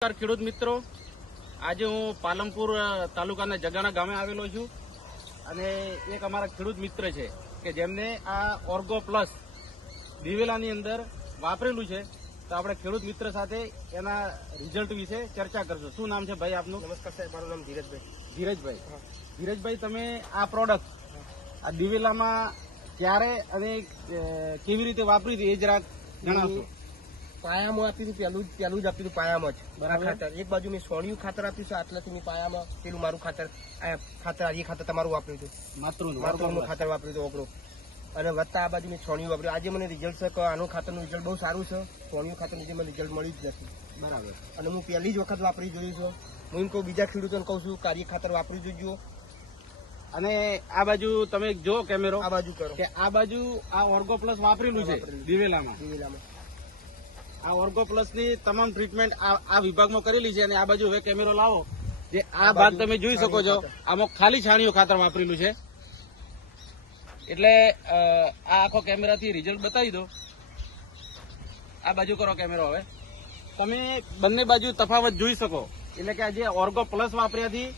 નમસ્કાર ખેડૂત મિત્રો, આજે હું પાલનપુર તાલુકાના જગાણા ગામે આવેલો છું અને એક અમારા ખેડૂત મિત્ર છે કે જેમને આ ઓર્ગો પ્લસ દિવેલાની અંદર વાપરેલું છે. તો આપણે ખેડૂત મિત્ર સાથે એના રિઝલ્ટ વિશે ચર્ચા કરશું. શું નામ છે ભાઈ આપનું? નમસ્કાર સાહેબ, મારું નામ ધીરજભાઈ. ધીરજભાઈ, તમે આ પ્રોડક્ટ આ દિવેલામાં ક્યારે અને કેવી રીતે વાપરી હતી એ જરાક જણાવશો. પાયામાં આપ્યું હતું, પહેલું જ આપ્યું હતું પાયામાં જ. ખાતર એક બાજુ મેં સોણિયું ખાતર આપ્યું છે, આટલાથી મેં પાયામાં પેલું મારું ખાતર એ ખાતર તમારું વાપર્યું હતું, મારું ખાતર વાપર્યું હતું ઓગળો. અને વત્તા આ બાજુ મેં સોણિયું વાપર્યું. આજે મને રિઝલ્ટ છે કે આનું ખાતરનું રિઝલ્ટ બહુ સારું છે. સોણિયું ખાતર લીધે મને રિઝલ્ટ મળ્યું જ નથી. બરાબર. અને હું પહેલી જ વખત વાપરી જોયું છું. હું એમ કહું બીજા ખેડૂતોને કહું છું કાર્ય ખાતર વાપરી જોજો. અને આ બાજુ તમે જો કેમેરો આ બાજુ કરો કે આ બાજુ આ ઓર્ગો પ્લસ વાપરેલું છે દિવેલામાં. આ ઓર્ગો પ્લસ ની તમામ ટ્રીટમેન્ટ આ વિભાગમાં કરેલી છે. અને આ બાજુ હવે કેમેરો લાવો, જે આ ભાગ તમે જોઈ શકો છો, આમાં ખાલી છાણિયું ખાતર વાપરેલું છે. એટલે આ આખો કેમેરાથી રિઝલ્ટ બતાવી દો. આ બાજુ કરો કેમેરો. હવે તમે બંને બાજુ તફાવત જોઈ શકો. એટલે કે આ જે ઓર્ગો પ્લસ વાપર્યાથી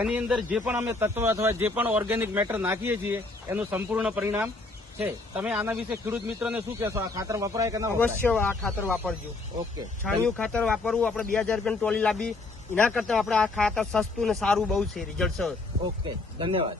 એની અંદર જે પણ અમે તત્વ અથવા જે પણ ઓર્ગેનિક મેટર નાખીએ છીએ એનું સંપૂર્ણ પરિણામ છે. તમે આના વિશે ખેડૂત મિત્રને શું કહેશો? આ ખાતર વપરાય કે ના? અવશ્ય આ ખાતર વાપરજો. ઓકે. છાણિયું ખાતર વાપરવું, આપણે 2000 રૂપિયાની ટોલી લાવી એના કરતા આપણે આ ખાતર સસ્તું ને સારું બહુ છે, રિઝલ્ટ છે. ઓકે, ધન્યવાદ.